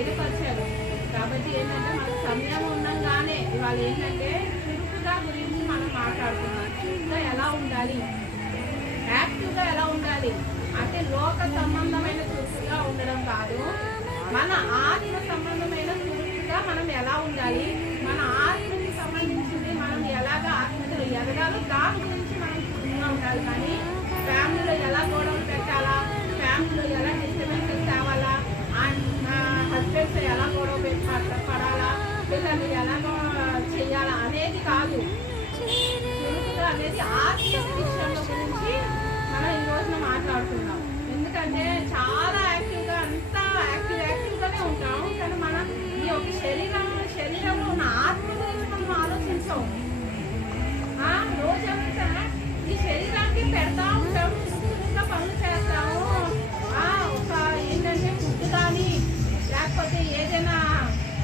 బయలుపరిచారు. కాబట్టి ఏంటంటే మనకు సమయం ఉండగానే ఇవాళ ఏంటంటే చురుకుగా గురించి మనం మాట్లాడుతున్నాం. చురుకుగా ఎలా ఉండాలి, యాక్టివ్గా ఎలా ఉండాలి అంటే లోక సంబంధమైన చురుకుగా ఉండడం కాదు, మన ఆత్మ సంబంధమైన చురుకుగా మనం ఎలా ఉండాలి, మన ఆత్మకి సంబంధించింది మనం ఎలాగా ఆత్మలో ఎదగాలో దాని గురించి మనం చురుకుగా ఉండాలి. కానీ ఫ్యామిలీలో ఎలా గొడవలు పెట్టాలా, ఫ్యామిలీలో ఎలా డిస్టర్బెన్సెస్ తేవాలా, హస్బెండ్స్ ఎలా గొడవ పడాలా, పిల్లలు ఎలాగో చెయ్యాలా అనేది కాదు. చురుకుగా అనేది ఆత్మ విషయంలో గురించి మనం ఈ రోజున మాట్లాడుతున్నాం. ఎందుకంటే చాలా యాక్టివ్గా అంతా యాక్టివ్గానే ఉంటాం, కానీ మనం ఈ యొక్క శరీరంలో ఉన్న ఆత్మ గురించి మనం ఆలోచించాం. రోజంతా ఈ శరీరానికి పెడతా ఉంటాము, చురుకుగా పనులు చేస్తాము. ఒక ఏంటంటే ఫుడ్ కానీ లేకపోతే ఏదైనా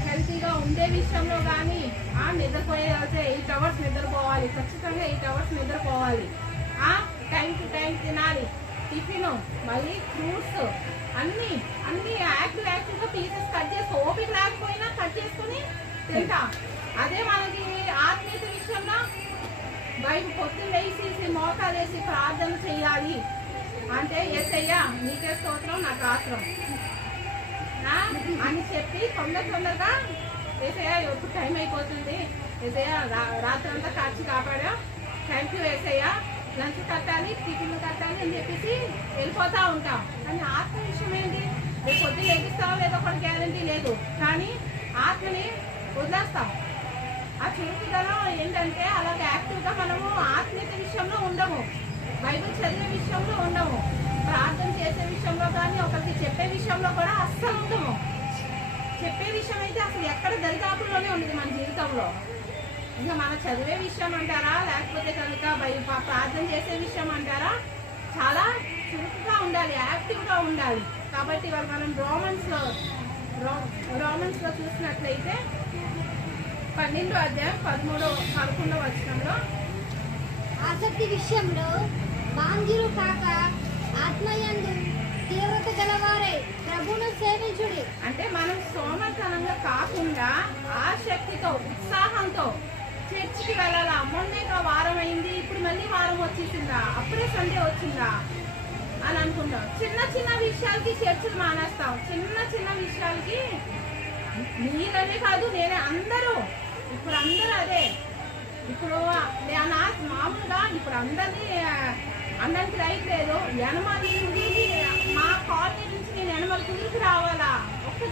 హెల్తీగా ఉండే విషయంలో కానీ నిద్రపోయేదైతే 8 hours నిద్రపోవాలి, ఖచ్చితంగా 8 hours నిద్రపోవాలి. టైం టు టైం తినాలి, టిఫిన్ మళ్ళీ ఫ్రూట్స్ అన్నీ యాక్టివ్గా పీసెస్ కట్ చేసి ఓపిక లేకపోయినా కట్ చేసుకుని తింటాం. అదే మనకి ఆత్మీయత విషయంలో బయట పొద్దున్న వేసి మోకాలు వేసి ప్రార్థన చేయాలి అంటే యేసయ్యా నీకే స్తోత్రం నాకు ఆత్రం అని చెప్పి తొందరగా యేసయ్యా ఎప్పుడు టైం అయిపోతుంది, యేసయ్యా రాత్రి అంతా కాచి కాపాడా, థ్యాంక్ యూ యేసయ్యా, లంచ్ కట్టాలి టిఫిన్ కట్టాలి అని చెప్పేసి వెళ్ళిపోతూ ఉంటాం. కానీ ఆత్మ విషయం ఏంటి, రేపు పొద్దున్న ఎగిస్తామో లేదో కూడా గ్యారంటీ లేదు, కానీ ఆత్మని వదిలేస్తాం. ఆ చురుకుదనం ఏంటంటే అలాగే యాక్టివ్గా మనము ఆత్మీయత విషయంలో ఉండము, బైబిల్ చదివే విషయంలో ఉండము, ప్రార్థన చేసే విషయంలో కానీ ఒకరికి చెప్పే విషయంలో కూడా అస్సలు ఉండము. చెప్పే విషయం అయితే అసలు ఎక్కడ దరిదాపుల్లోనే ఉండదు మన జీవితంలో. ఇంకా మనం చదివే విషయం అంటారా, లేకపోతే కనుక ప్రార్థన చేసే విషయం అంటారా, చాలా చురుకుగా ఉండాలి, యాక్టివ్గా ఉండాలి. కాబట్టి ఇవాళ మనం రోమన్స్లో చూసినట్లయితే 12వ అధ్యాయం 11వ వచనంలో ఆసక్తి విషయంలో బాంధ్యులు కాక ఆత్మయందు తీవ్రత గలవారే ప్రభువును సేవించుడి. అంటే మనం సోమతనంగా కాకుండా ఆసక్తితో ఉత్సాహంతో చర్చికి వెళ్ళాలా. మొన్నే వారం అయింది, ఇప్పుడు మళ్ళీ వారం వచ్చేసిందా, అప్పుడే సండే వచ్చిందా అని అనుకుంటాం. చిన్న విషయాలకి చర్చలు మానేస్తాం. చిన్న విషయాలకి మీరనే కాదు నేనే అందరూ అదే. ఇప్పుడు మామూలుగా ఇప్పుడు అందరికి రైట్ లేదు, యనమల మా కాలనీ నుంచి నేను యనమల కుదిరికి రావాలా, ఒక్క